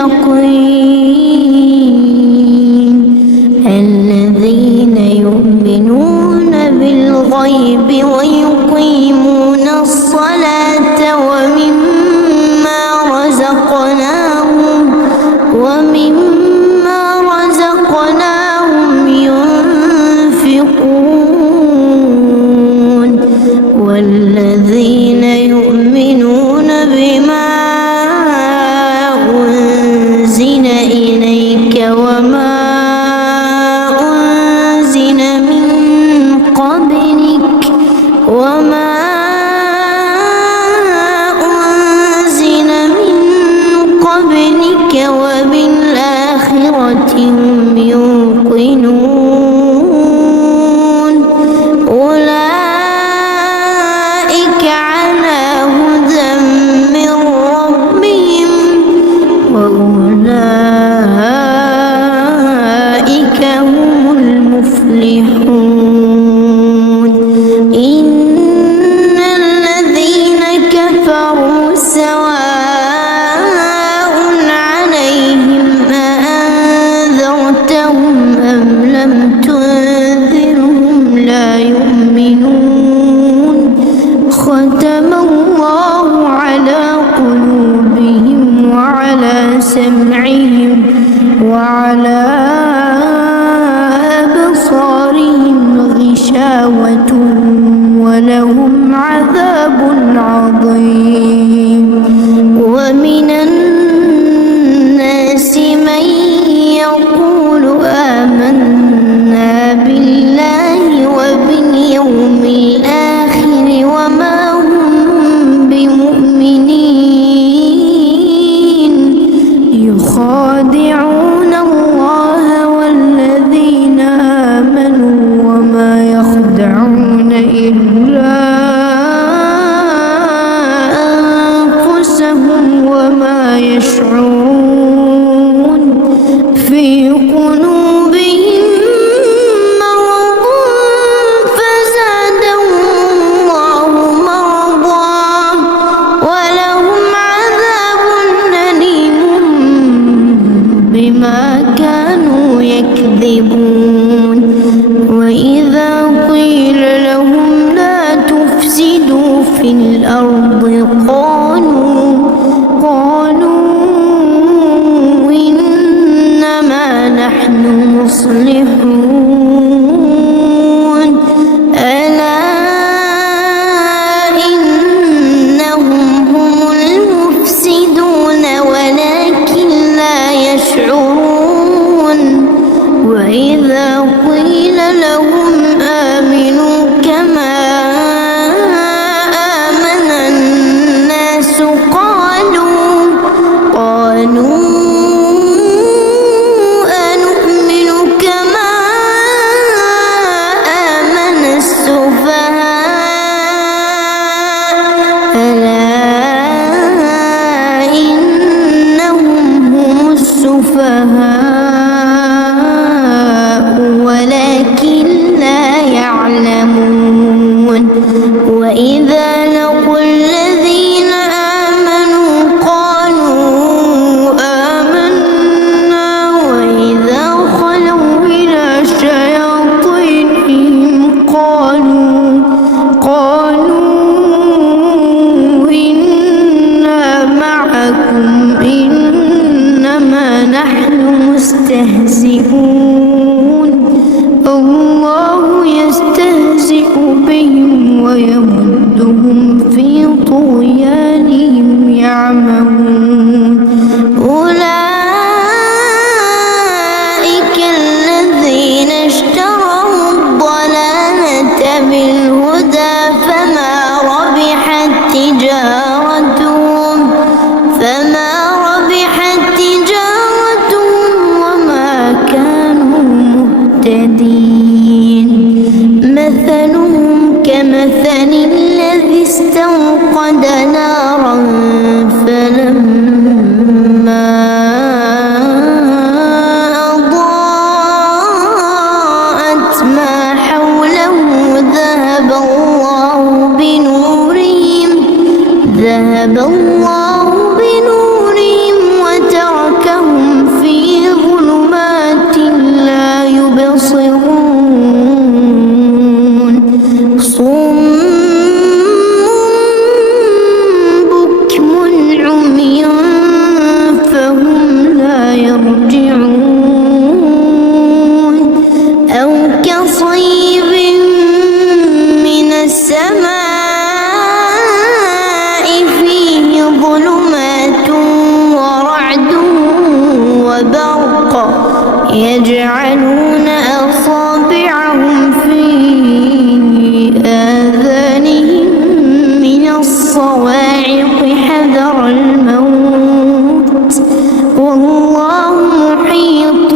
المتقين الذين يؤمنون بالغيب ويقيمون الصلاة ومما رزقناهم ينفقون والذين يؤمنون بما أنزل إليك وما أنزل من قبلك وبالآخرة هم يوقنون أولئك على هدى من ربهم وأولئك هم المفلحون إن الذين كفروا سواء عليهم أأنذرتهم أم لم تنذرهم لا يؤمنون ختم الله على قلوبهم وعلى سمعهم وعلى أبصارهم غشاوة ولهم عذاب عظيم ومن الناس من يقول آمنا بالله وباليوم الآخر وما هم بمؤمنين يخادعون الله والذين آمنوا وما يخدعون إلا أنفسهم وما يشعرون في قلوبهم مرض فزادهم الله مرضا ولهم عذاب أليم بما كانوا يكذبون وإذا قيل لهم لا تفسدوا في الأرض قالوا إنما نحن مصلحون ألا إنهم هم المفسدون ولكن لا يشعرون وإذا قيل لهم آمنوا كما آمن الناس قالوا أنؤمن كما آمن السفهاء ألا إنهم هم السفهاء ولكن لا يعلمون وإذا لقوا الذين آمنوا قالوا آمنا وإذا خلوا إلى شياطينهم قالوا إنا معكم إنما نحن مستهزئون الله يستهزئ بهم ويمدهم في طغيانهم يعمهون أولئك الذين اشتروا الضلالة بالهدى فما ربحت تجارتهم وما كانوا مهتدين مثلهم كمثل الذي استوقد نارا فلما أضاءت ما حوله ذهب الله بنورهم وتركهم يجعلون أصابعهم في آذانهم من الصواعق حذر الموت والله محيط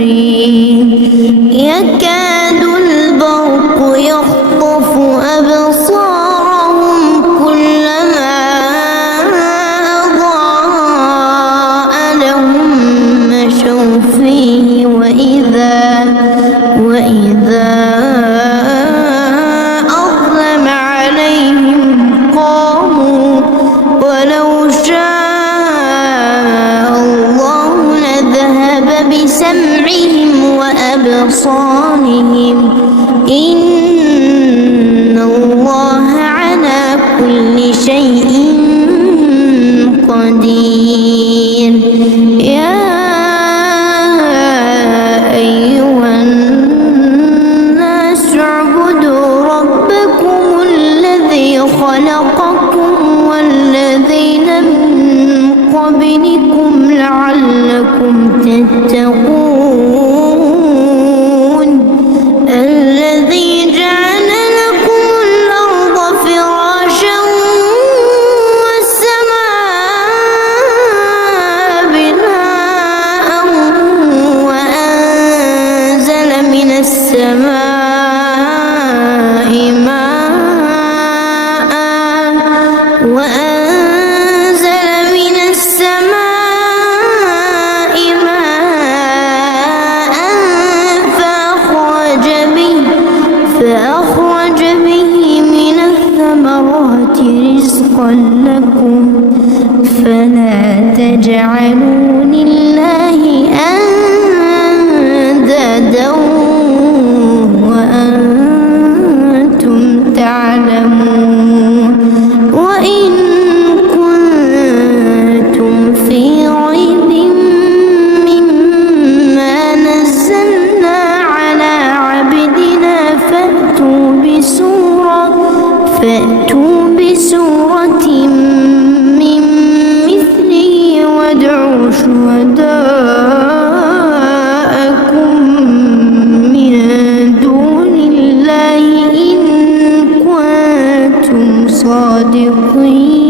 بالكافرين يكاد البرق يخطف أبصارهم كلما أضاء لهم مشوا فيه وإذا أظلم عليهم قاموا ولو شاء الله لذهب بسمعهم وأبصارهم إن الله على كل شيء قدير يا أيها الناس اعبدوا ربكم الذي خلقكم والذين من قبلكم لعلكم تتقون الذي جعل لكم الأرض فراشا والسماء بناء وأنزل من السماء ماء فأخرج به من الثمرات رزقا لكم فلا تجعلوا لله أندادا وأنتم تعلمون وإن كنتم في ريب مما نزلنا على عبدنا فأتوا بسورة من مثله وادعوا شهداءكم من دون الله إن كنتم صادقين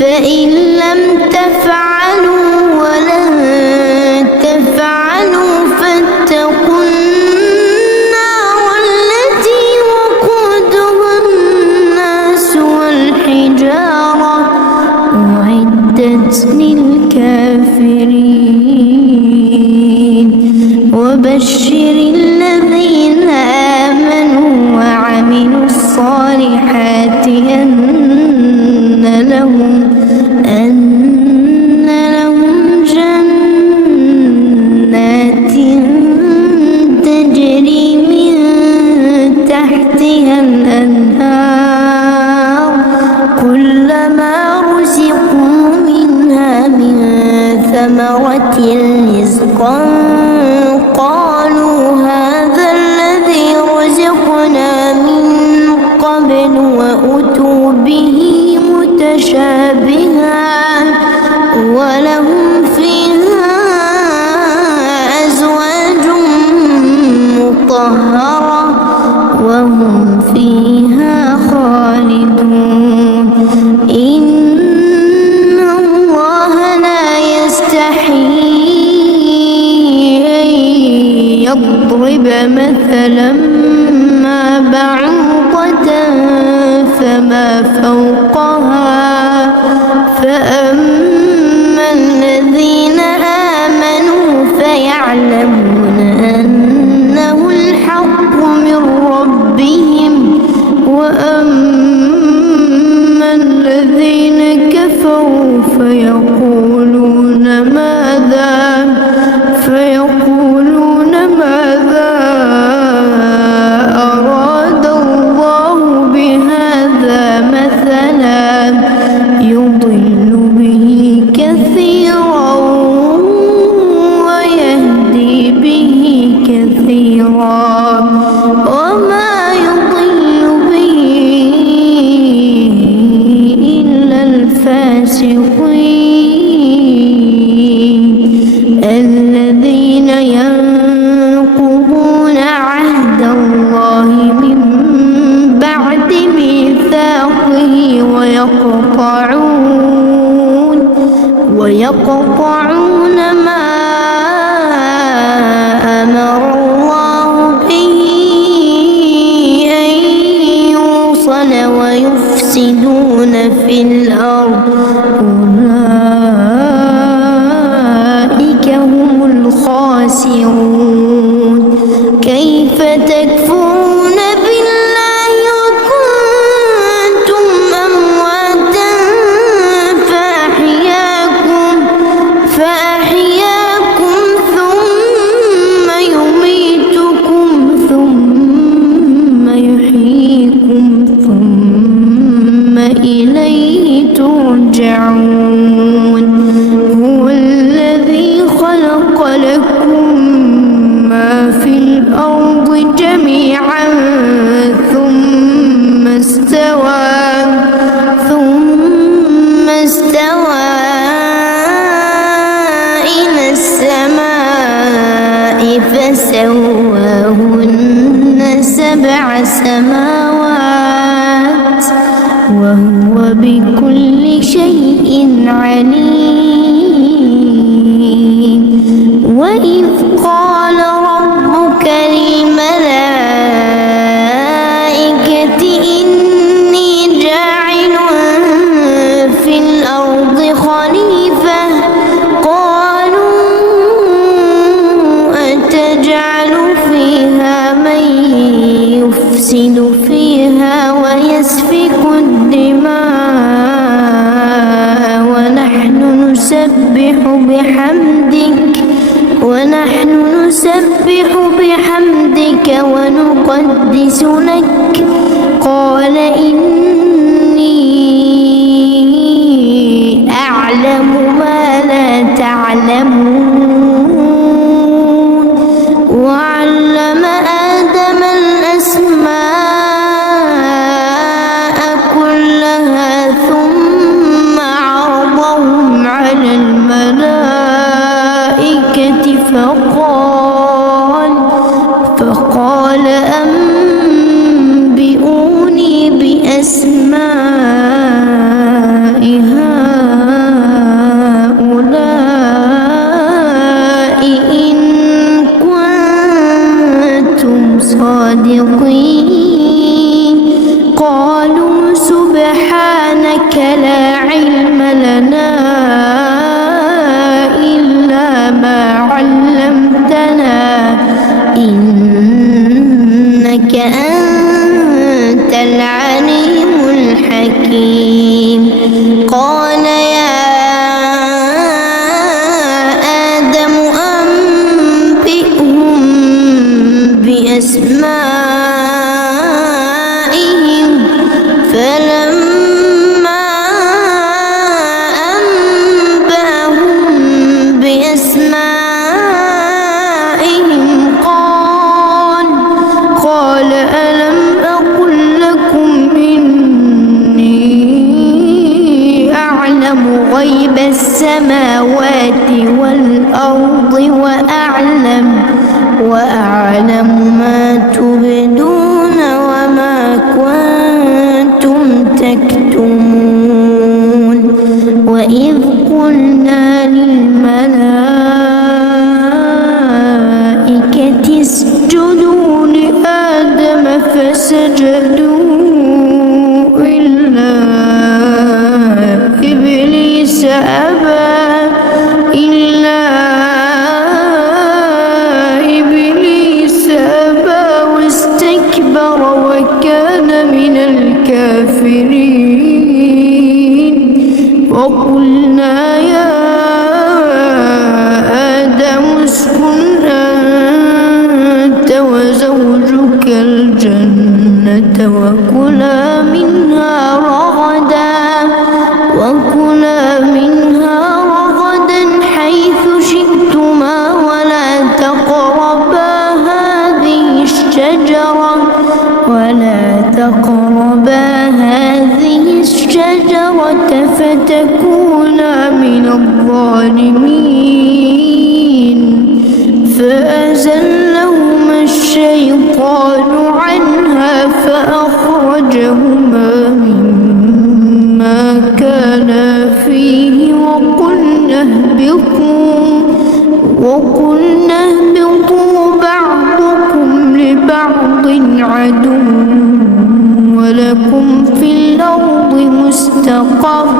فإن لم تفعلوا ولن تفعلوا فاتقوا النار التي وقودها الناس والحجارة أعدت للكافرين وبشر الذين آمنوا وعملوا الصالحات أن لهم جنات تجري من تحتها الأنهار كلما رزقوا منها من ثمرة رزقا قالوا هذا الذي رزقنا من قبل وأتوا به متشابها ولهم فيها أزواج مطهرة وهم فيها خالدون إن الله لا يستحيي أن يضرب مثلا ما بعوضة فما فوقها فأما الذين آمنوا فيعلمون أنه الحق من ربهم وأما الذين كفروا فيقولون ماذا أراد الله بهذا مثلا يضل به كثيرا ويهدي به كثيرا وما يضل به إلا الفاسقين الخاسرون كيف تكفرون بالله وكنتم أمواتا فأحياكم ثم يميتكم ثم يحييكم ثم إليه ترجعون هو الذي خلق لكم ما في الأرض جميعا ثم استوى إلى السماء فسواهن 7 سماوات وهو بكل شيء عليم وإذ قال ربك للملائكة إني جاعل في الأرض خليفة قالوا أتجعل فيها من يفسد فيها ويسفك الدماء ونحن نسبح بحمدك ونقدس لك قال إني أعلم ما لا تعلمون وعلم آدم الأسماء كلها ثم عرضهم على الملائكة فقال أنبئوني بأسماء هؤلاء إن كنتم صادقين قالوا سبحانك لا علم لنا إلا ما علمتنا إنك أنت العليم الحكيم قال يا آدم أنبئهم بأسمائهم فلما أنبأهم بأسمائهم قال ألم أقل لكم إني أعلم غيب السماوات والأرض وأعلم ما تبدون وما كنتم تكتمون وإذ قلنا للملائكة اسجدوا لآدم فسجدوا إلا إبليس أبى واستكبر وكان من الكافرين وقلنا يا آدم اسكن أنت وزوجك الجنة وكلا منها رغدا حيث شئتما ولا تقربا هذه الشجرة فتكونا من الظالمين فأزلهما الشيطان عنها فأخرجهما مما كانا فيه وقلنا اهبطوا بعضكم لبعض عدو ولكم في الأرض مستقر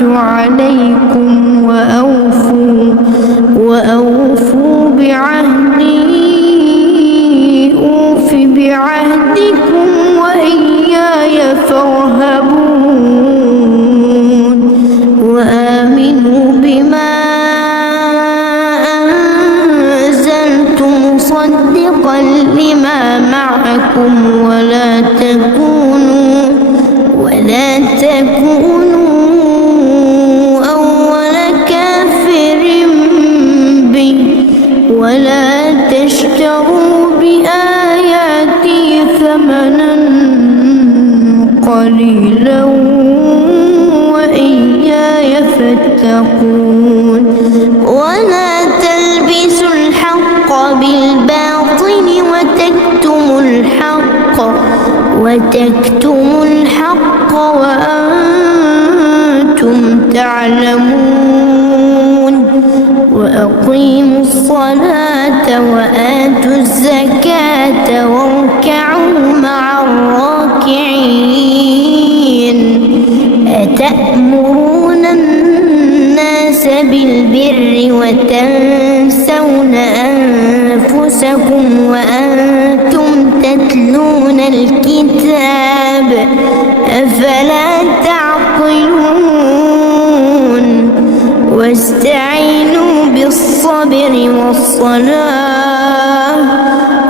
أنعمت عليكم وأوفوا بعهدي أوف بعهدكم وإياي فارهبون وآمنوا بما أنزلت مصدقا لما معكم ولا تكونوا أول كافر به ولا تشتروا بآياتي ثمنا قليلا وإياي فاتقون ولا تلبسوا الحق بالباطل وتكتموا الحق وأنتم تعلمون وأقيموا الصلاة وآتوا الزكاة واركعوا مع الراكعين أتأمرون الناس بالبر وتنسون أنفسكم وأنتم تتلون الكتاب أفلا تعقلون واستعينوا بالصبر والصلاة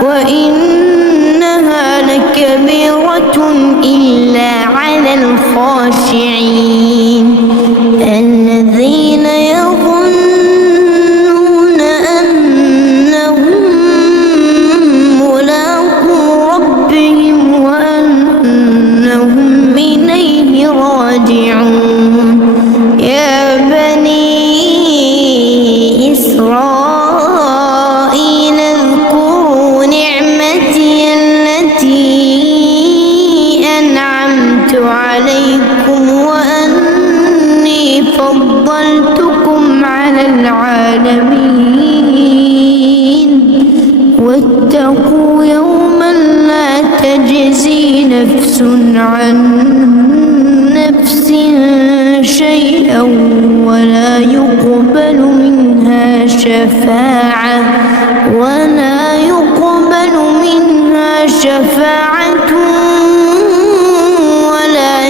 وإنها لكبيرة إلا على الخاشعين الذين يظنون أنهم ملاقو ربهم وأنهم إليه راجعون يا بني إسرائيل اذكروا نعمتي التي أنعمت عليكم وأني فضلتكم على العالمين واتقوا يوما لا تجزي نفس عن نفس شيئا ولا يقبل منها شفاعة ولا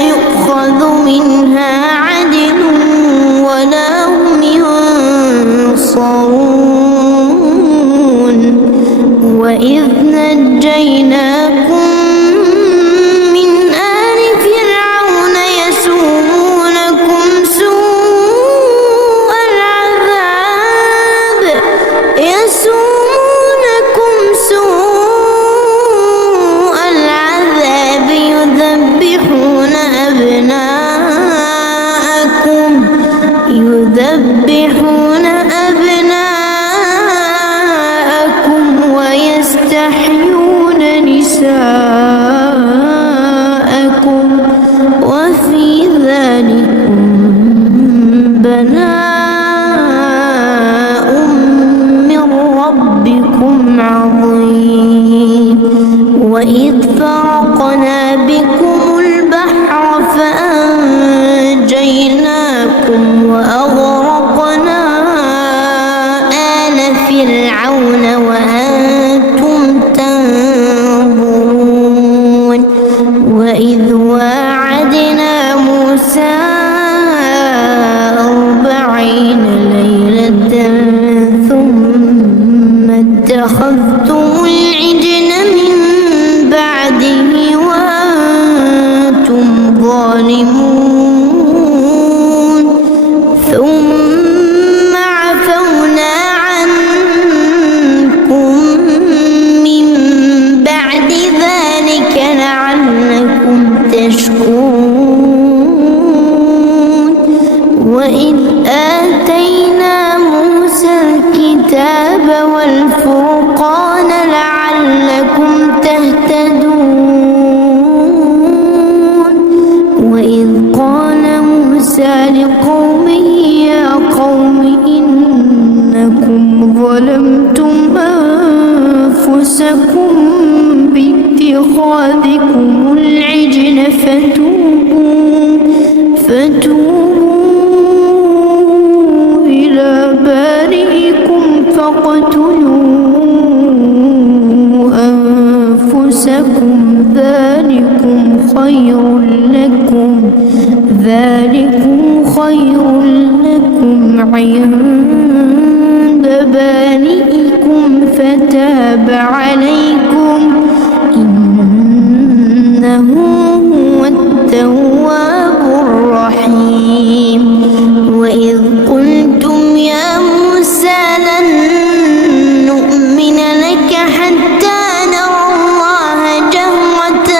يؤخذ منها عدل ولا هم ينصرون وإذ نجيناكم من آل فرعون يسومونكم سوء العذاب يذبحون أبناءكم ويستحيون نساءكم وفي ذلكم بلاء من ربكم عظيم وإذ فرقنا بكم البحر فأنجيناكم وأغرقنا آل فرعون وأنتم تنظرون وإذ واعدنا موسى 40 ليلة ثم اتخذتم العجل من بعده وأنتم ظالمون ثم عفونا عنكم من بعد ذلك لعلكم تشكرون وإذ آتينا موسى الكتاب والفرقان لعلكم تهتدون وإذ قال موسى لقومه يا قوم إنكم ظلمتم أنفسكم باتخاذكم العجل فتوبوا بارئكم فاقتلوا أنفسكم ذلكم خير لكم عند بارئكم فتاب عليكم إنه هو التواب الرحيم. وإذ قلتم يا موسى لن نؤمن لك حتى نرى الله جهرة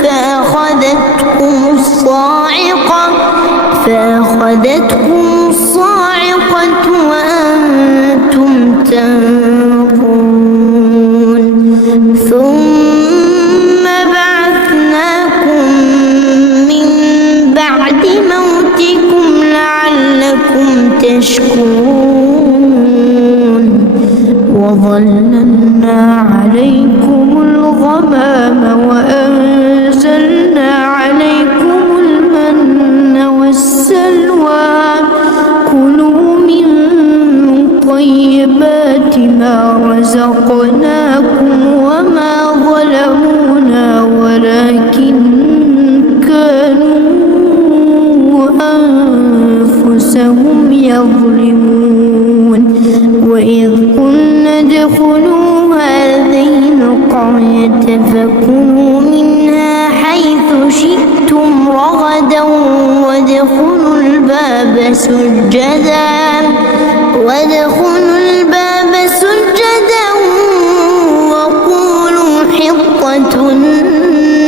فأخذتكم الصاعقة وأنتم تنظرون ثم بعثناكم من بعد موتكم لعلكم تشكرون وظللنا عليكم الغمام وأنزلنا عليكم المن والسلوى كلوا من طيبات ما رزقناكم وما ظلمونا ولكن كانوا أنفسهم يظلمون. وإذ قلنا ادخلوا هذه القرية فكلوا منها حيث شئتم رغدا وادخلوا الباب سجدا وقولوا حطة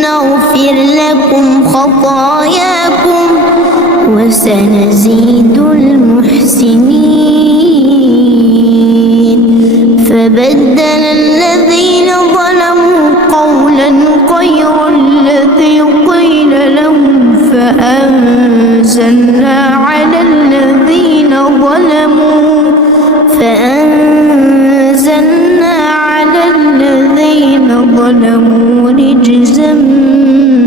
نغفر لكم خطاياكم وسنزيد المحسنين. فبدل الذين ظلموا قولا غير الذي قيل لهم فأنزلنا على الذين ظلموا رجزا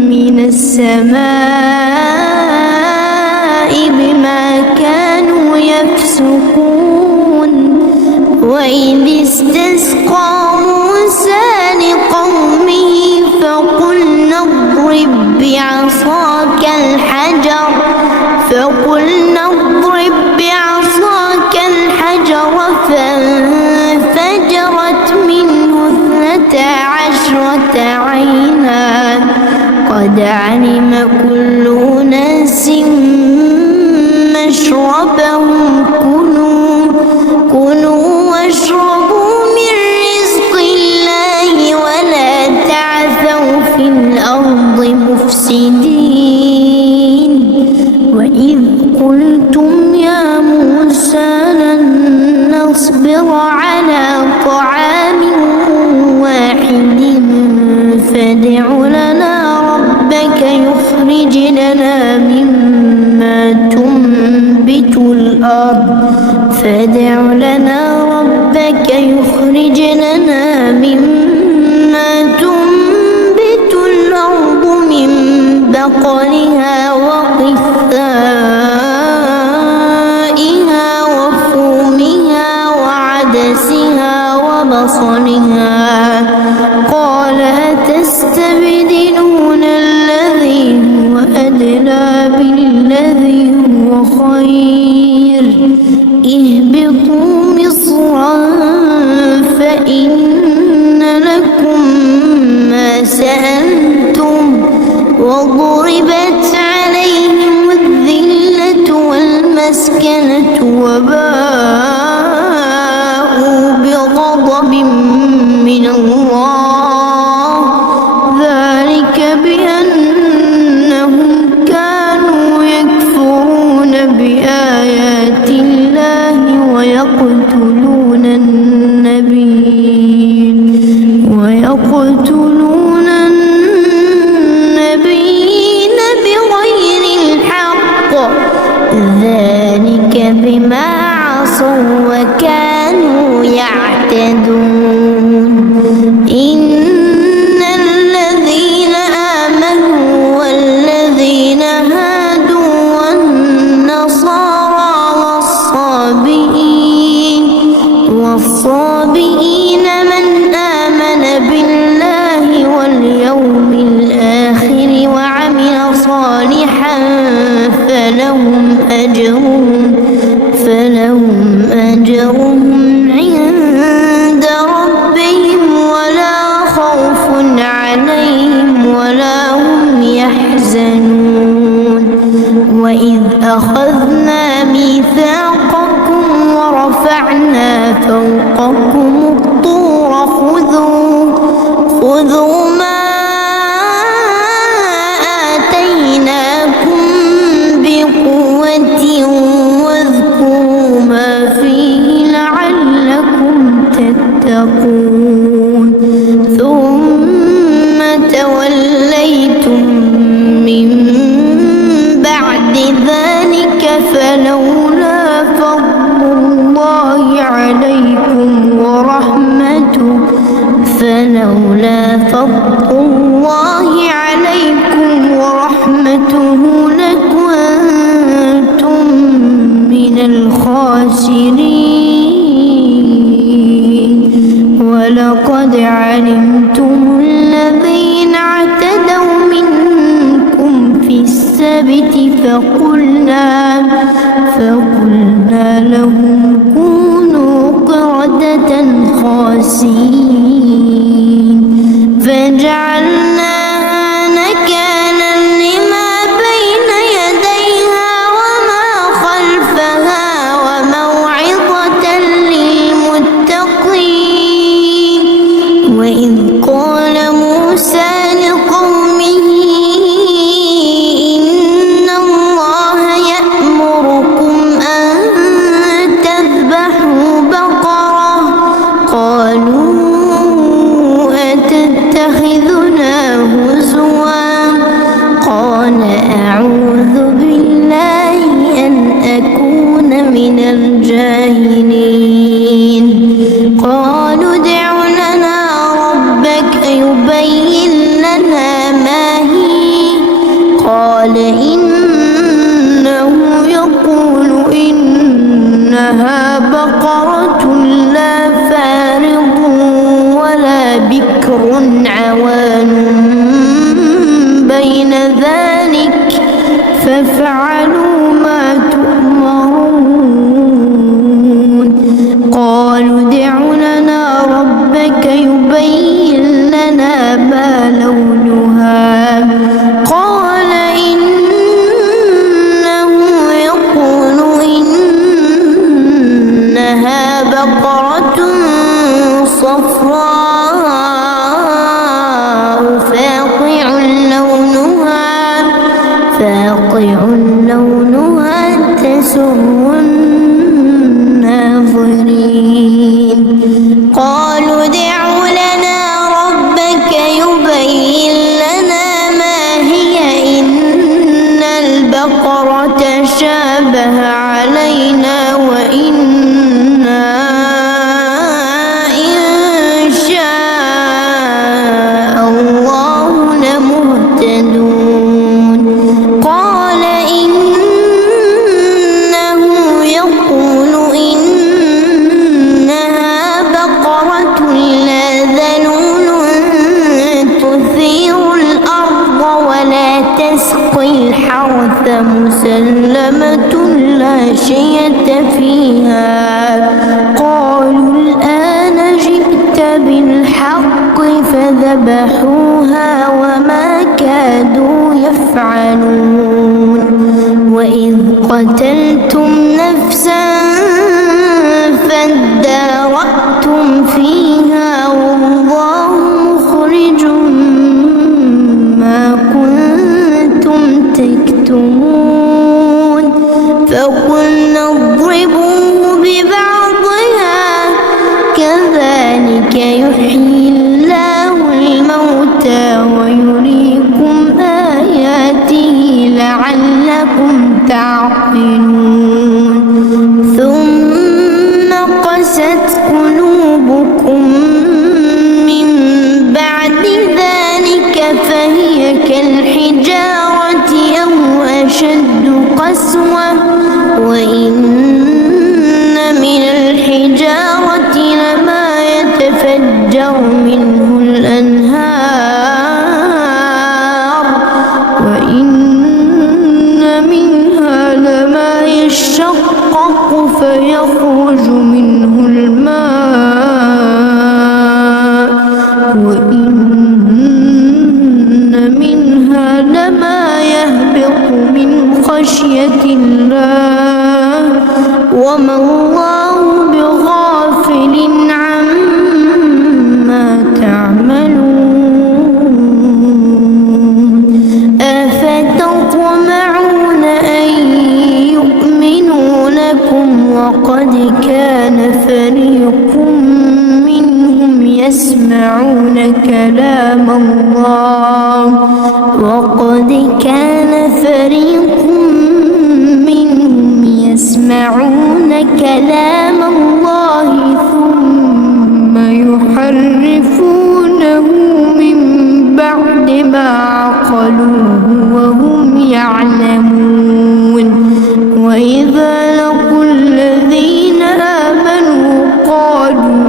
من السماء بما كانوا يفسقون. وإذ استسقى موسى لقومه فقلنا اضرب بعصاك الحجر فانفجرت منه 12 عينا قد علم كل أناس مشربهم كلوا واشربوا من رزق الله ولا تعثوا في الأرض مفسدين. وإذ قلتم يا موسى لن نصبر على طعام واحد فادع لنا ربك يخرج لنا مما تنبت الأرض من بقلها وقثائها وفومها وعدسها وبصلها قال أتستبدلون الذي هو أدنى بالذي هو خير اهبطوا مصرا فإن لكم ما سألتم وضربت عليهم الذلة والمسكنة وباءوا بغضب من الله ذلك بأنهم كانوا يكفرون بآيات الله ويقتلون النبيين بغير الحق ذلك بما عصوا وكانوا يعتدون. إن الذين آمنوا والذين هادوا والنصارى والصابئين الصابئين من آمن بالله واليوم الآخر وعمل صالحا فلهم أجرهم عند ربهم ولا خوف عليهم ولا هم يحزنون وإذ أخذنا ميثاقكم ورفعنا فوقكم الطور خذوا ما آتيناكم بقوة واذكروا ما فيه لعلكم تتقون ثم توليتم من بعد ذلك فلولا فضل الله عليكم ورحمته لكنتم من الخاسرين ولقد علمتم الذين اعتدوا منكم في السبت فقلنا لهم كونوا قردة خاسئين فجعلناها نكالا لما بين يديها وما خلفها وموعظة للمتقين وإذ قال موسى لقومه إن الله يأمركم أن تذبحوا بقرة قالوا أتتخذنا هزوا قال أعوذ بالله أن أكون من الجاهلين قالوا ادع لنا ربك يبين لنا ما هي قال إنه يقول إنها بقرة لا فارض ولا بكر عوان بين ذلك فافعلوا ما تؤمرون قالوا ادع لنا ربك يبين لنا ما لونها قال إنه يقول إنها بقرة صفراء فاقع لونها تسر الناظرين قالوا ادع لنا ربك يبين لنا ما هي إن البقرة شابه علينا وإنا إن شاء الله لمهتدون قال إنه يقول إنها بقرة لا ذلول تثير الأرض ولا تسقي الحرث مسلمة لا شية فيها قالوا الآن جئت بالحق فذبحوها وما كادوا يفعلون وإذ قتلتم نفسا فادارأتم فيها والله مخرج ما كنتم تكتمون فقلنا اضربوه ببعضها كذلك يحيي الله الموتى ويريكم آياته لعلكم تعقلون ثم قست قلوبكم من بعد ذلك فهي كالحجارة أو أشد قسوة وإن من الحجارة لما فيخرج منه الماء وإن منها لما يهبط من خشية الله وما الله بغافل عما تعملون أفتطمعون أن يؤمنوا لكم وقد كان فريق منهم يسمعون كلام الله يسمعون كلام الله ثم يحرفونه من بعد ما عقلوه وهم يعلمون وإذا لقوا الذين آمنوا قالوا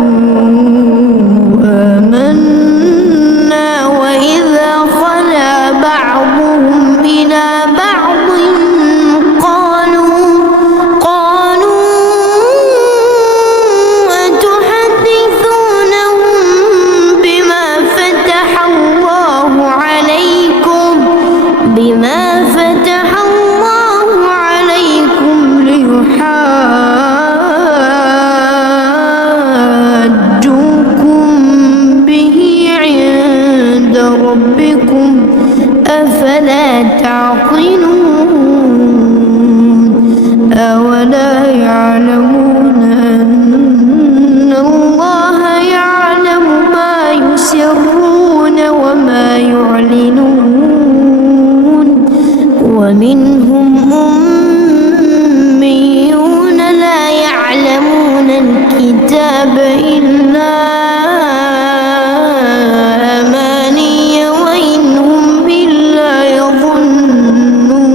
آمنا وإذا خلا بعضهم إلى بعض بما فتح الله عليكم ليحاجوكم به عند ربكم أفلا تعقلون أولا يعلمون أن الله يعلم ما يسرون وما يعلنون ومنهم أميون لا يعلمون الكتاب إلا أماني وإن هم إلا يظنون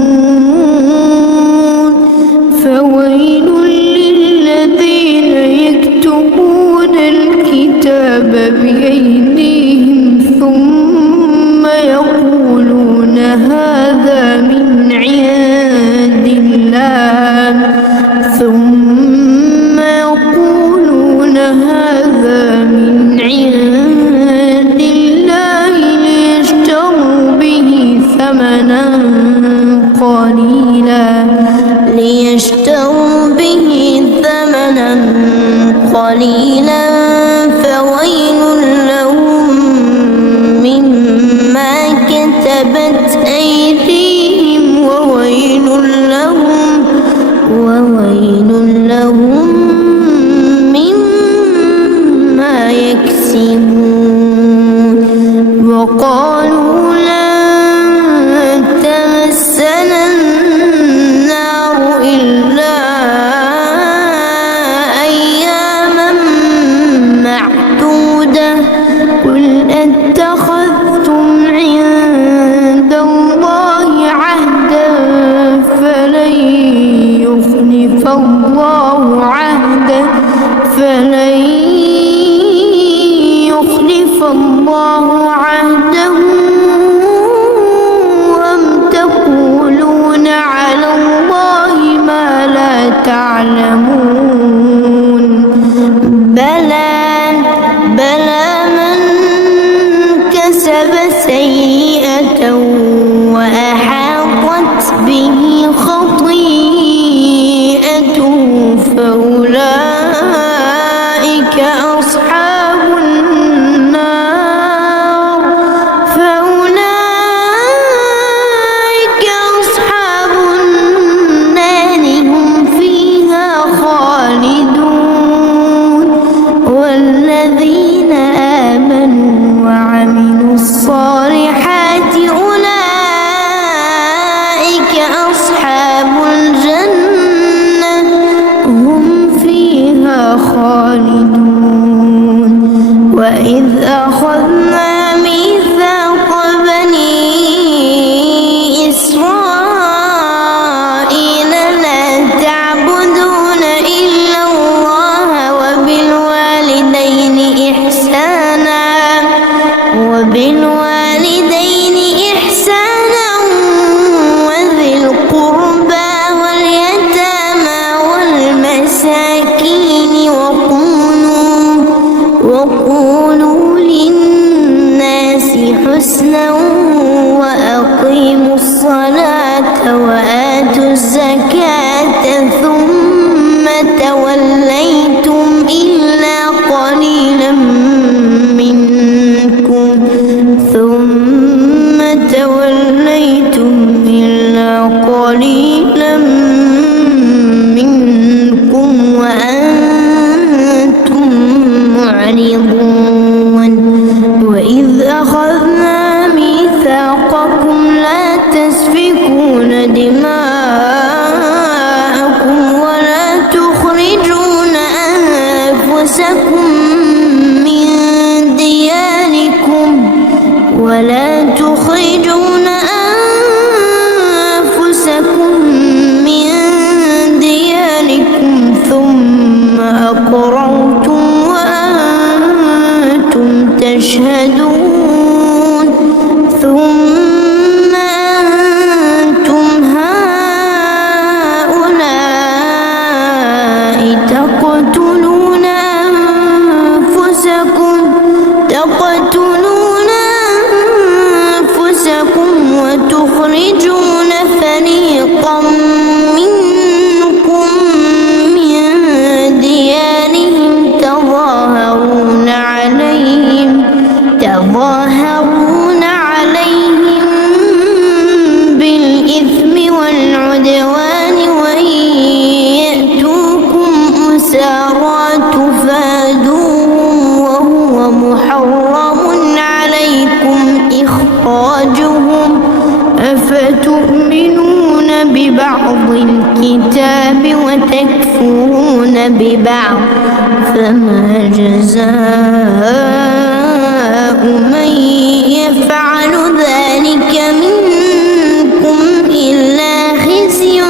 فويل للذين يكتبون الكتاب بأيديهم ثم يقولون هذا من عند الله ثم يقولون هذا من عند الله ليشتروا به ثمنا قليلا فويل لهم مما كتبت أيديهم وويل لهم مما يكسبون وقالوا لن تمسنا النار إلا أياما معدودة قل اتخذتم عند الله عهدا فلن يخلف الله عهده أم تقولون على الله ما لا تعلمون بلى من كسب سيئة وأحاطت به خطيئته فأولئك أصحاب النار هم فيها خالدون الكتاب وتكفرون ببعض فما جزاء من يفعل ذلك منكم إلا خزي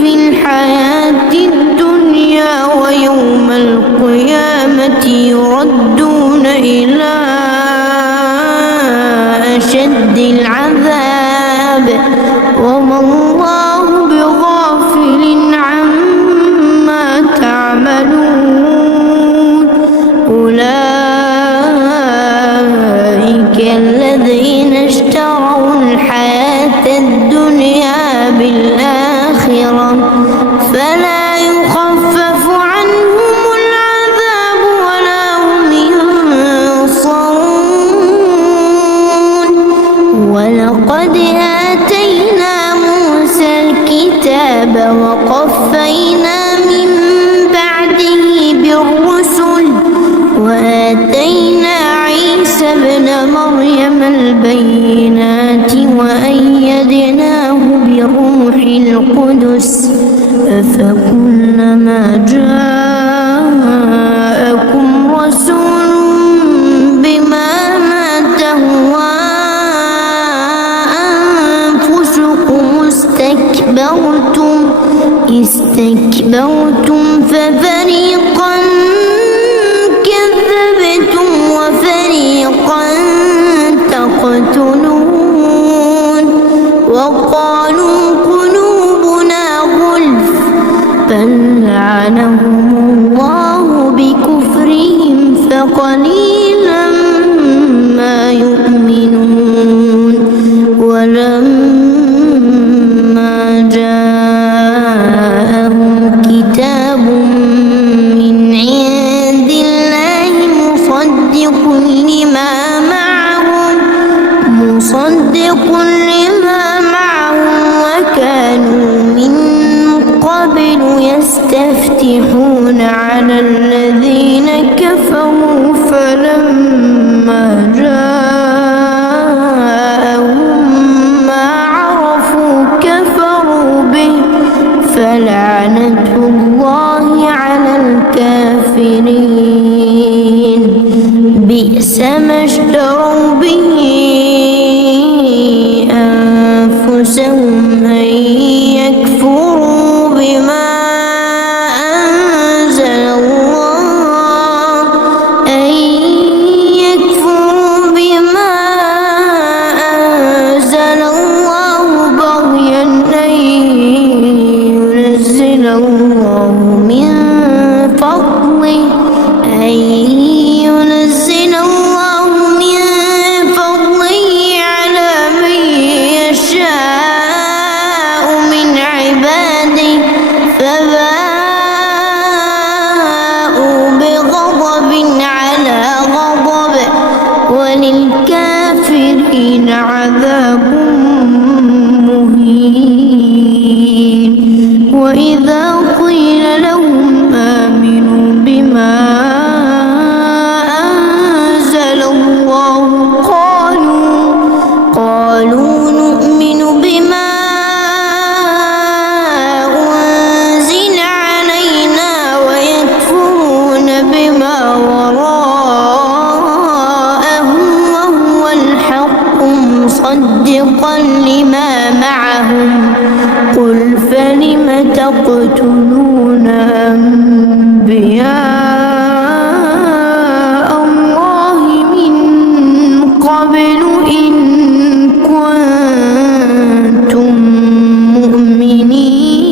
في الحياة الدنيا ويوم القيامة يردون إلى أشد العذاب وما الله بغافل عما تعملون أولئك الذين اشتروا الحياة الدنيا بالآخرة فلا يخفف عنهم العذاب ولا هم ينصرون ولقد آتينا موسى الكتاب وقفينا من بعده بالرسل وآتينا عيسى ابن مريم البينات وأيدناه بروح القدس أفكلما جاءكم رسول بما لا تهوى أنفسكم استكبرتم ففريقا كذبتم وفريقا تقتلون وقالوا قلوبنا غلف بل لعنهم الله بكفرهم فقليلا ما يؤمنون ولما جاءهم كتاب من عند الله مصدق لما معهم وكانوا من قبل يستفتحون على الذين كفروا فلما جاءهم ما عرفوا كفروا به فلعنة الله على الكافرين بئس ما اشتروا به أنفسهم أن يكفروا بما أنزل الله بغيا أن ينزل الله من فضله على من يشاء من عباده فباءوا بغضب على غضب وللكافرين عذاب مهين وإذا قيل لهم آمنوا بما أنزل الله قالوا نؤمن بما أنزل علينا ويكفرون بما وراءه وهو الحق مصدقا لما معهم قل فلم تقتلون أنبياء الله من قبل إن كنتم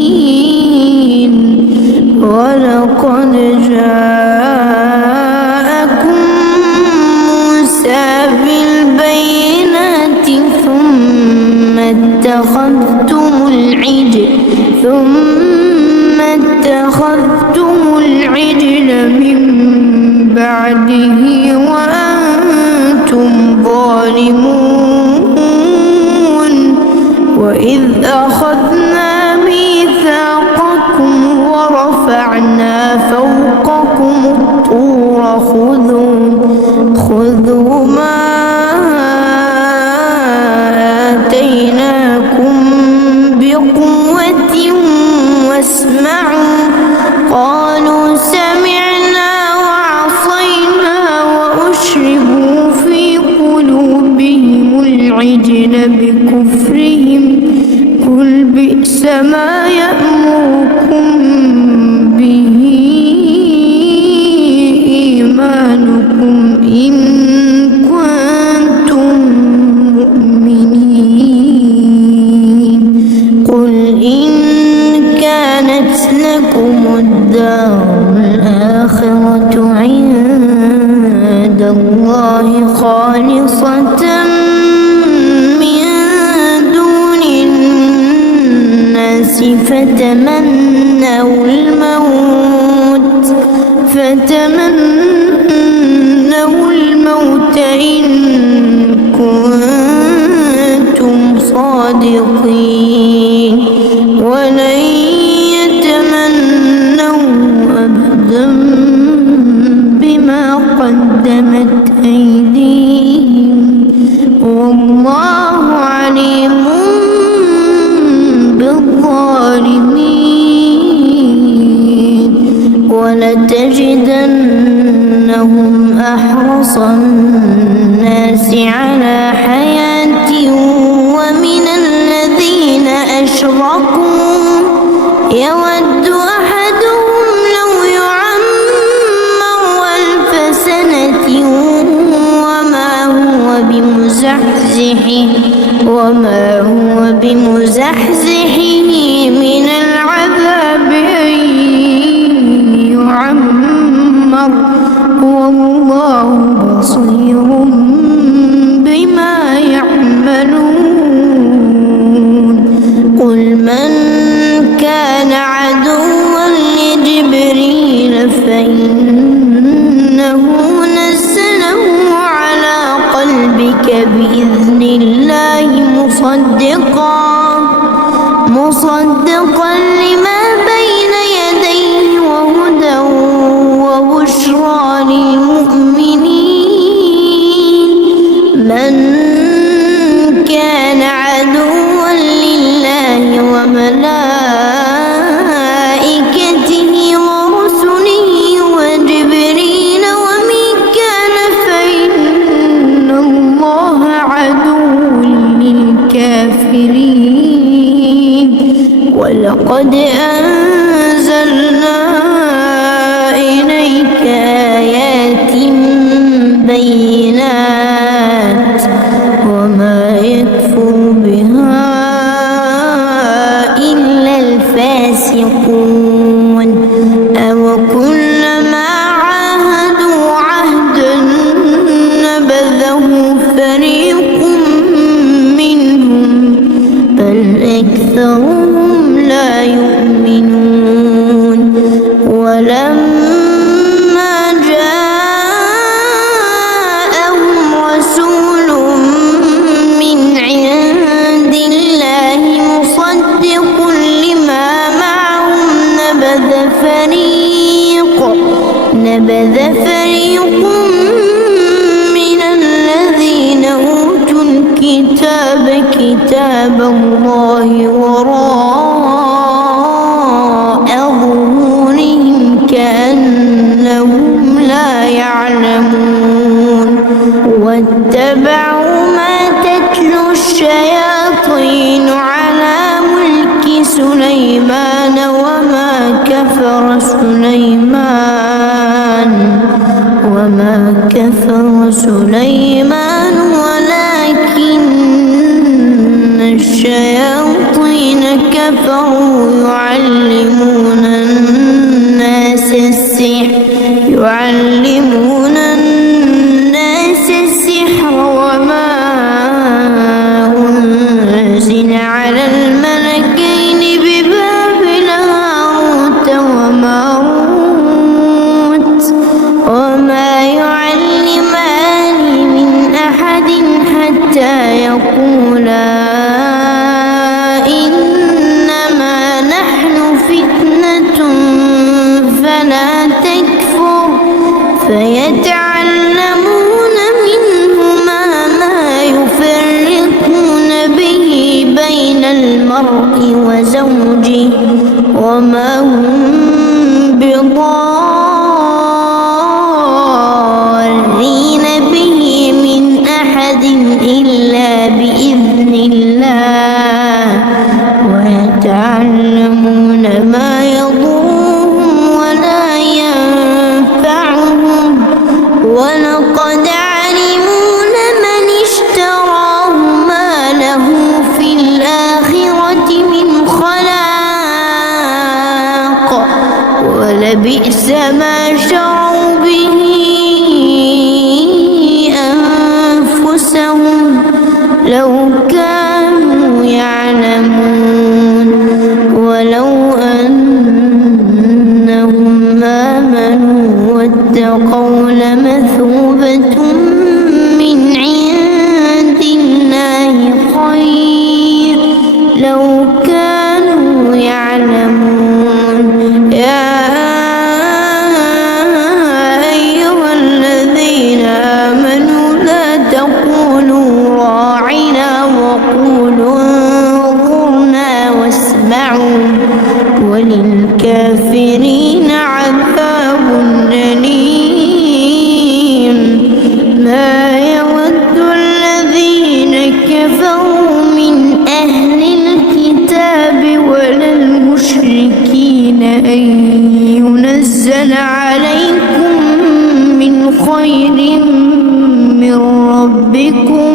مؤمنين ولقد جاءكم موسى بالبينات ثم اتخذتم العجل من بعده وأنتم ظالمون وإذ أخذنا ميثاقكم ورفعنا فوقكم الطور خذوا خذوا ما آتيناكم بقوة واسمعوا. قالوا سمعنا وعصينا وأشربوا في قلوبهم العجل بكفرهم. قل بئس ما يأمركم به إيمانكم إن كنتم مؤمنين. قل إن كانت لكم الدار الآخرة عند الله خالصة من دون الناس فتمنوا الموت إن كنتم صادقين ولن يتمنوا أبدا بما قدمت أيديهم والله عليم بالظالمين. ولتجدنهم أحرص الناس على حياة ومن الذين أشركوا يود أحدهم لو يعمر 1000 سنة وما هو بمزحزحه من العذاب أن يعمر والله بصير بما يعملون. قل من كان عدوا لجبريل فإنه نزله على قلبك بإذن الله مصدقا لما بين يديه وهدى وبشرى للمؤمنين. من كان عدوا لله وملائكته ورسله وجبريل وميكال فإن الله عدو للكافرين. ولقد أنزلنا إليك آيات بينات وما يكفر بها إلا الفاسقون. أو كلما عاهدوا عهدا نبذه فريق منهم بل أكثرهم لا يؤمنون. ولما جاءهم رسول من عند الله مصدق لما معهم نبذ فريق من الذين أوتوا الكتاب كتاب الله وراء ظهورهم كأنهم لا يعلمون. واتبعوا ما تتلو الشياطين على ملك سليمان وما كفر سليمان ولكن الشياطين كفروا يعلمون الناس السحر وما أنزل على الملكين ببابل هاروت وماروت وما يعلمان من أحد حتى يقولا إنما نحن فتنة فلا تكفر فيتعلمون منهما وما هم بضارين به من أحد إلا بإذن الله ويتعلمون ما يضرهم ولا ينفعهم ولقد علموا لمن اشتراه ما له في الآخرة من خلاق ولبئس ما شروا به أنفسهم لو كانوا يعلمون ولو أنهم آمنوا واتقوا لمثوبة من عند الله خير لو كانوا يعلمون يا أيها الذين آمنوا لا تقولوا راعنا وقولوا انظرنا واسمعوا وللكافرين عذاب أليم ما يود الذين كفروا من أهل الكتاب ولا المشركين أن ينزل عليكم من خير من ربكم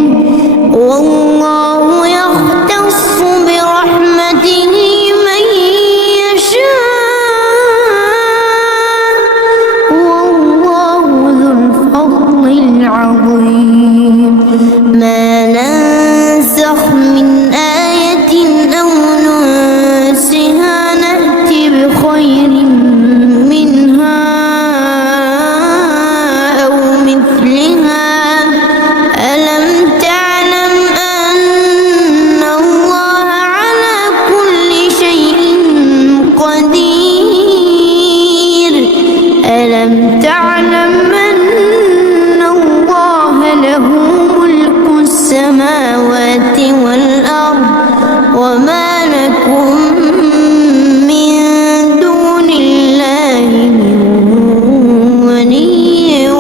والله يختص برحمته من يشاء والله ذو الفضل العظيم ما ننسخ من آية أو ننسها نأتي بخير منها أو مثلها ألم تعلم أن الله على كل شيء قدير ألم تعلم أن الله له ملك السماوات والأرض وما لكم من دون الله من ولي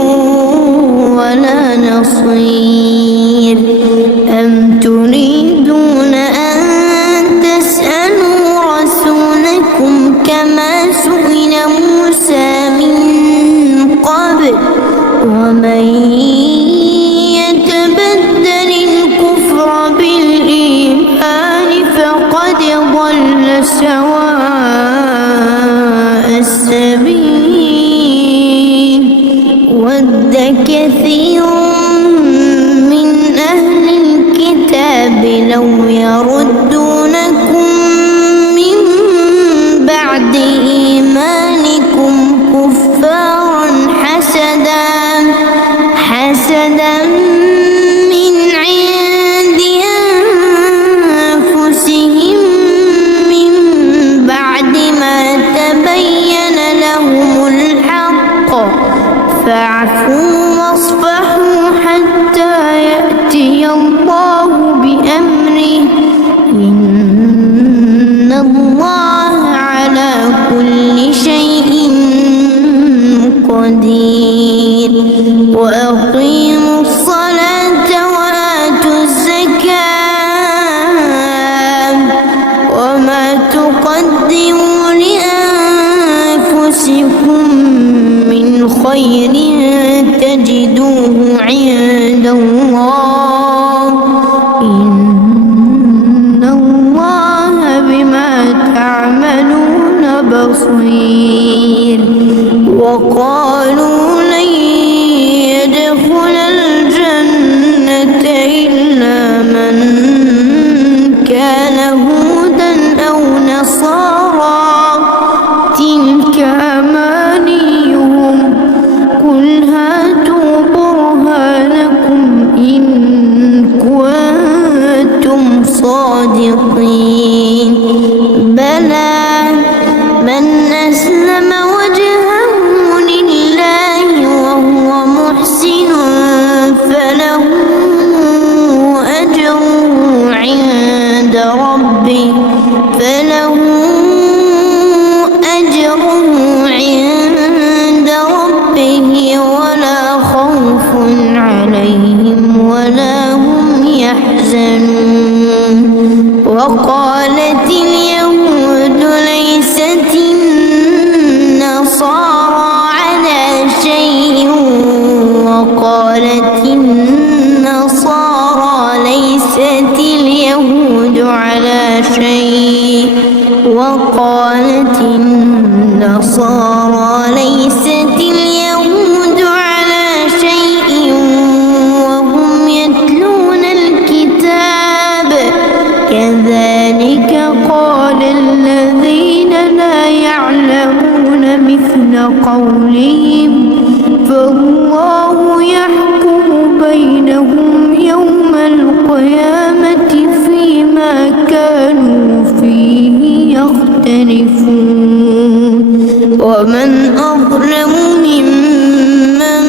ولا نصير أم تريدون أن تسألوا رسولكم كما سئل موسى من قبل ومن يتبدل الكفر بالإيمان فقد ضل سواء السبيل ود كثير من أهل الكتاب لو يردونكم من بعد إيمانكم كفارا حسدا من عند أنفسهم من بعد ما تبين لهم الحق فاعفوا واصفحوا حتى يأتي الله بأمره إن الله على كل شيء قدير وأقيموا الصلاة وآتوا الزكاة وما تقدموا لأنفسكم من خير تجدوه عند الله إن الله بما تعملون بصير وقالوا لن يدخل الجنة إلا من كان هودا أو نصارى تلك أمانيهم قل هاتوا برهانكم إن كنتم صادقين بلى من أسلم وجهه لله وهو محسن فله أجره يحزنون وقالت اليهود ليست النصارى على شيء وقالت النصارى ليست اليهود على شيء وقالت النصارى ليست اليهود على شيء وهم يتلون الكتاب كذلك قال الذين لا يعلمون مثل قولهم فالله يحكم بينهم يوم القيامة فيما كانوا فيه يختلفون ومن أظلم ممن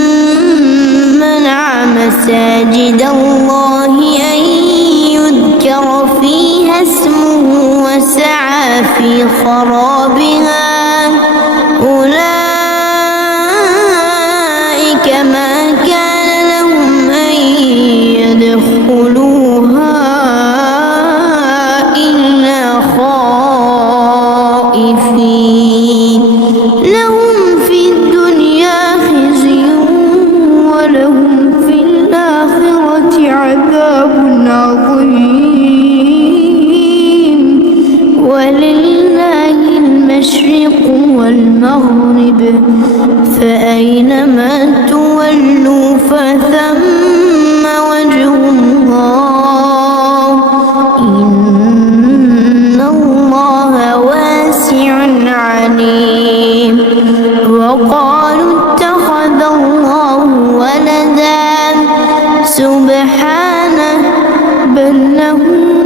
منع مساجد الله أن يذكر فيها اسمه وسعى في خرابها أولئك ما كان لهم أن يدخلوها إلا خائفين لهم في الدنيا خزي ولهم في الآخرة عذاب عظيم ولله المشرق والمغرب فأينما تولوا فثم وجه الله إن الله واسع عليم وقالوا اتخذ الله ولدا سبحانه بل له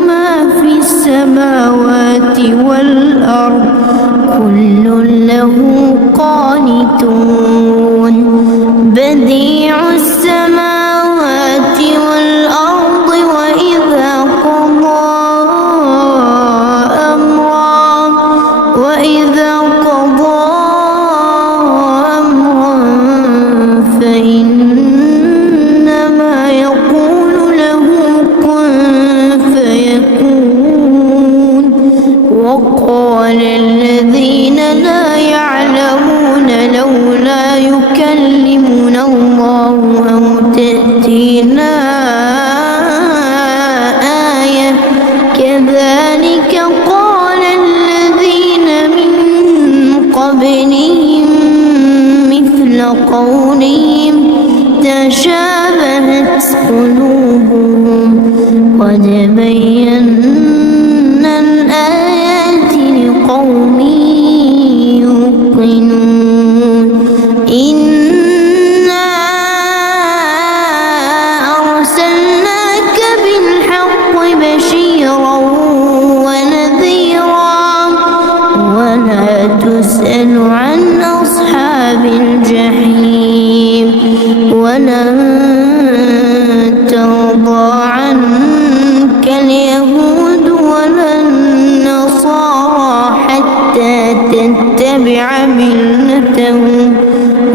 ما في السماوات والأرض كل له قانتون بديع السماوات والأرض وإذا قضى أمرا فإنما يقول له كن فيكون وقال الذين لا يعلمون لولا يكلمنا الله أو تأتينا آية كذلك قال الذين من قبلهم مثل قولهم تشابهت قلوبهم قد بينا الآيات لقوم يوقنون إنا أرسلناك بالحق بشيرا ونذيرا ولا تسأل عن أصحاب الجحيم ولن ترضى عنك اليهود ولا النصارى حتى تتبع ملتهم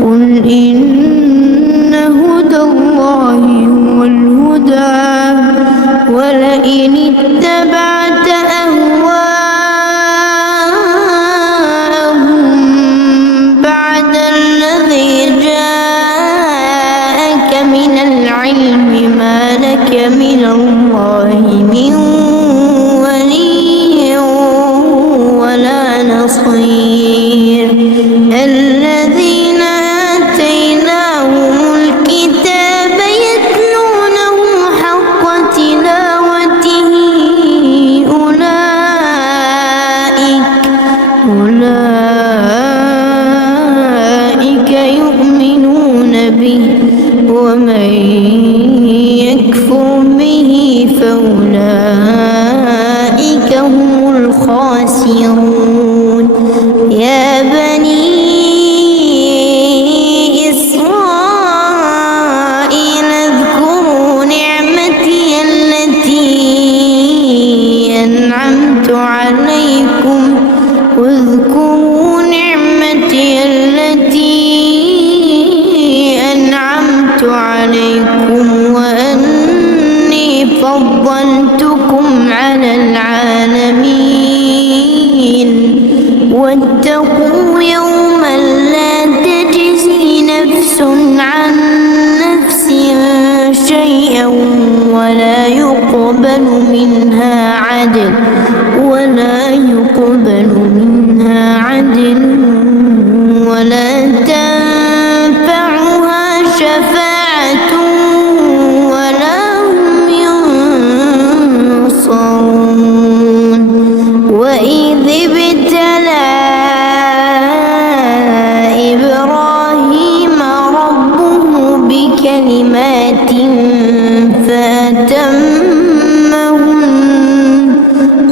قل إن هدى الله هو الهدى ولئن اتبعت أهواءهم بعد الذي جاءك من العلم ما لك من الله من ولي ولا نصير الذين آتيناهم الكتاب يتلونه حق تلاوته أولئك يؤمنون به ومن يكفر به فأولئك هم الخاسرون يا بني إسرائيل اذكروا نعمتي التي أنعمت عليكم واذكروا نعمتي التي أنعمت عليكم وأني فضلتكم على العالمين واتقوا يوما لا تجزي نفس عن نفس شيئا ولا يقبل منها عدل ولا تنفعها شفاعة ولا هم ينصرون وإذ ابتلى إبراهيم ربه بكلمات فأتمهن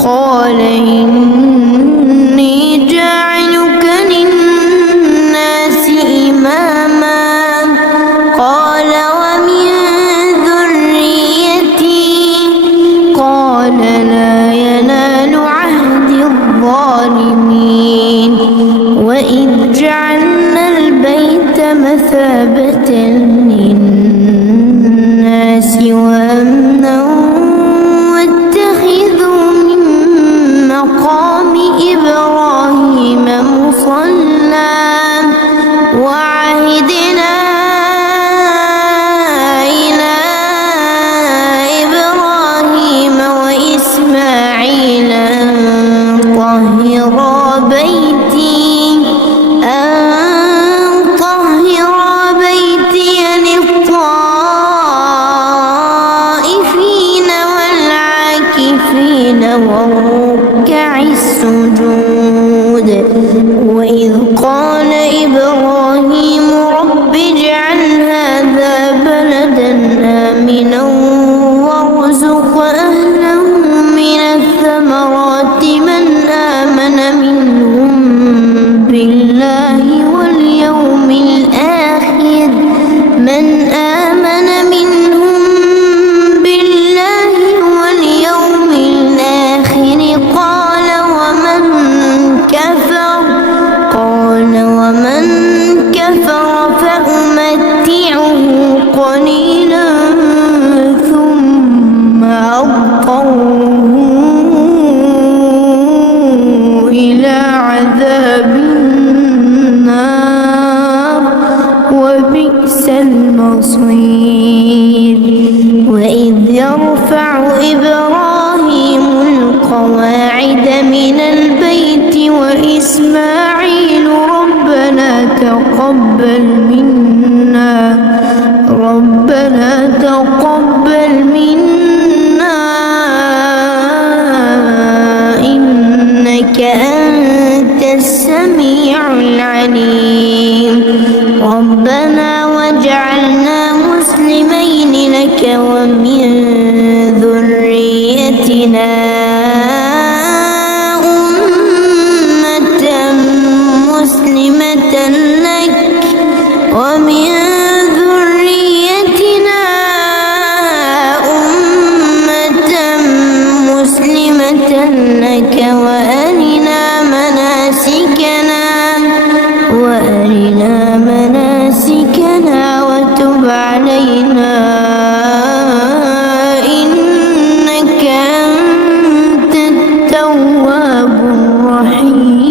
قال إني جاعلك للناس إماما قال ومن ذريتي قال لا ينال عهد الظالمين وإذ جعلنا البيت مثابة للناس وأمنا واتخذوا من مقام إبراهيم مصلى وعهدنا إلى إبراهيم وإسماعيل أن طهرا بيتي للطائفين والعاكفين والركع السجود وإذ قال إبراهيم رب اجعل هذا بلدا آمنا وارزق أهله من الثمرات من آمن منهم بالله واليوم الآخر ومن كفر فأمتعه قليلا ثم أضطره إلى عذاب النار وبئس المصير وإذ يرفع إبراهيم القواعد من البيت وإسماعيل ربنا تقبل منا إنك أنت السميع العليم ربنا واجعلنا مسلمين لك ومن ذريتنا وأرنا مناسكنا وتب علينا إنك أنت التواب الرحيم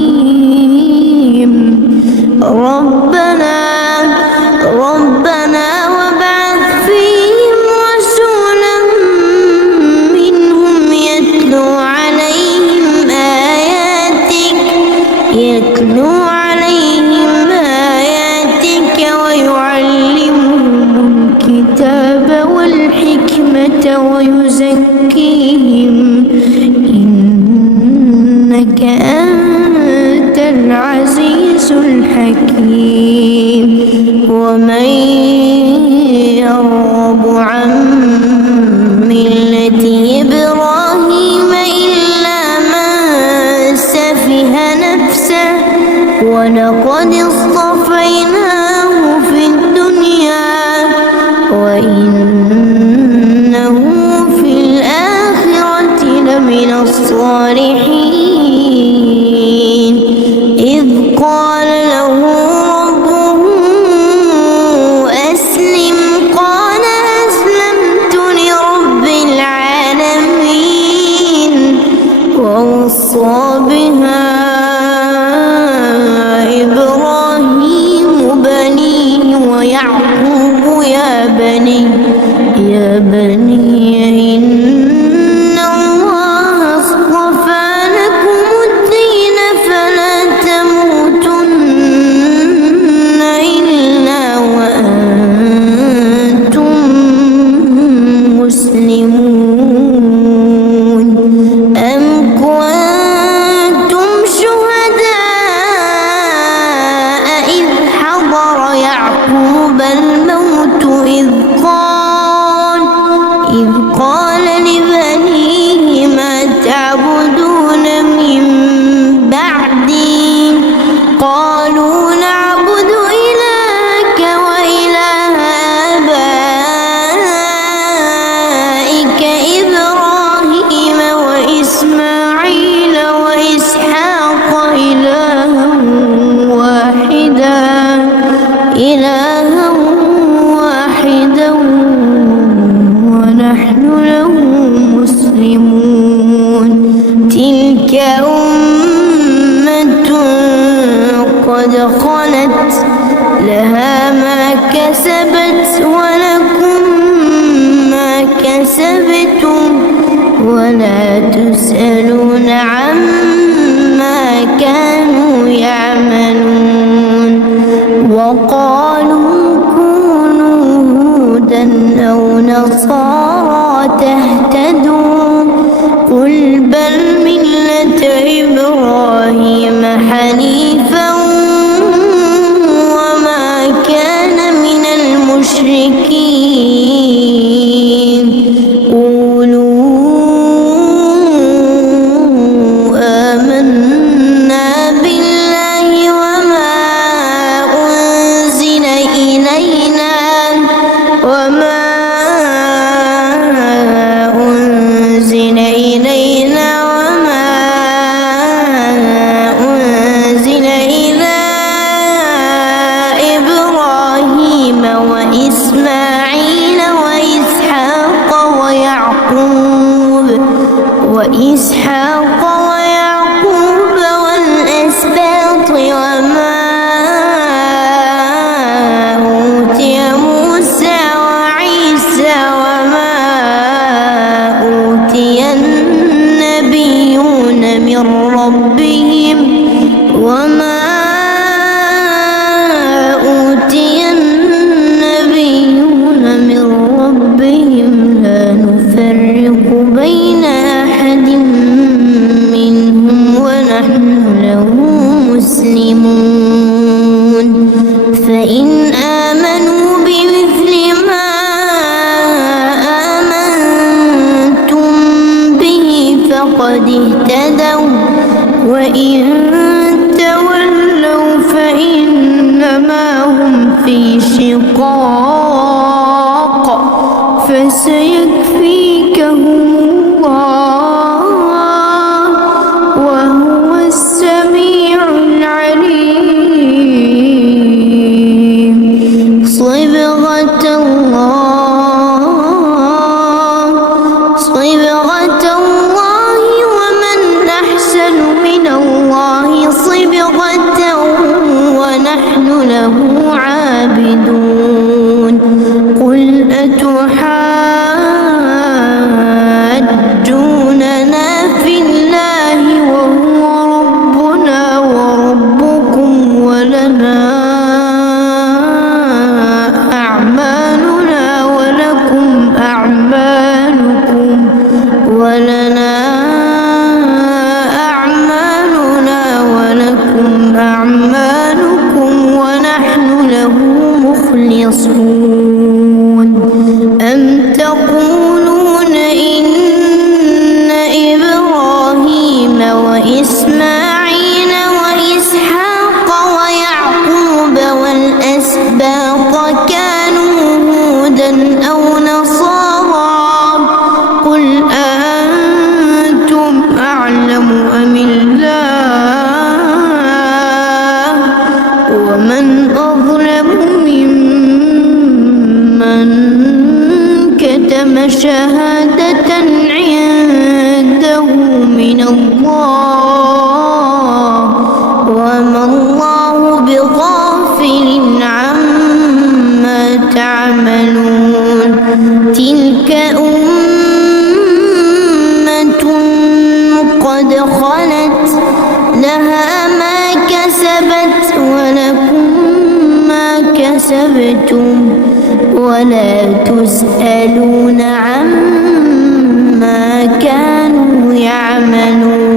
ربنا وابعث فيهم رسولا منهم يتلو عليهم آياتك ويعلمهم الكتاب والحكمة ويزكيهم إنك أنت العزيز الحكيم ومن يرغب عن ملة إبراهيم إلا من سفه نفسه ولقد اصطفيناه في الدنيا وإنه في الآخرة لمن الصالحين إذ قال له ربه ووصى بها إبراهيم بنيه ويعقوب يا بني إن الله اصطفى لكم الدين فلا تموتن إلا وأنتم مسلمون. أم كنتم شهداء إذ حضر يعقوب الموت إذ قال لبنيه ما تعبدون من بعدي قالوا نعبد إلهك وإله آبائك إبراهيم وإسماعيل وإسحاق إلها واحدا ونحن له مسلمون. تلك أمة قد خلت لها ما كسبت ولكم ما كسبتم ولا تسألون عما كانوا يعملون. وقالوا كونوا هودا أو نصارى تهتدوا قل بل ملة إبراهيم حنيفا وما كان من المشركين. قولوا آمنا بالله وما أنزل إلينا وما أنزل إلى إبراهيم وإسماعيل وإسحاق ويعقوب والأسباط وما أوتي موسى وعيسى وما أوتي النبيون من ربهم لا نفرق بين أحد منهم ونحن له مسلمون. فإن آمنوا بمثل ما آمنتم به فقد اهتدوا وإن تولوا فإنما هم في شقاق فسيكفيكهم الله وهو السميع العليم. صبغة الله ومن أحسن من الله صبغة ونحن له عابدون. قل أتحاجوننا في الله وهو ربنا وربكم ولنا أعمالنا ولكم أعمالكم ونحن له مخلصون. أم تقولون إن إبراهيم وإسماعيل وإسحاق ويعقوب والأسباط كانوا هودا أو نصارى قل أنتم أعلم أم الله ومن أظلم ممن كتم شهادة عنده من الله أمة قد خلت لها ما كسبت ولكم ما كسبتم ولا تسألون عما كانوا يعملون.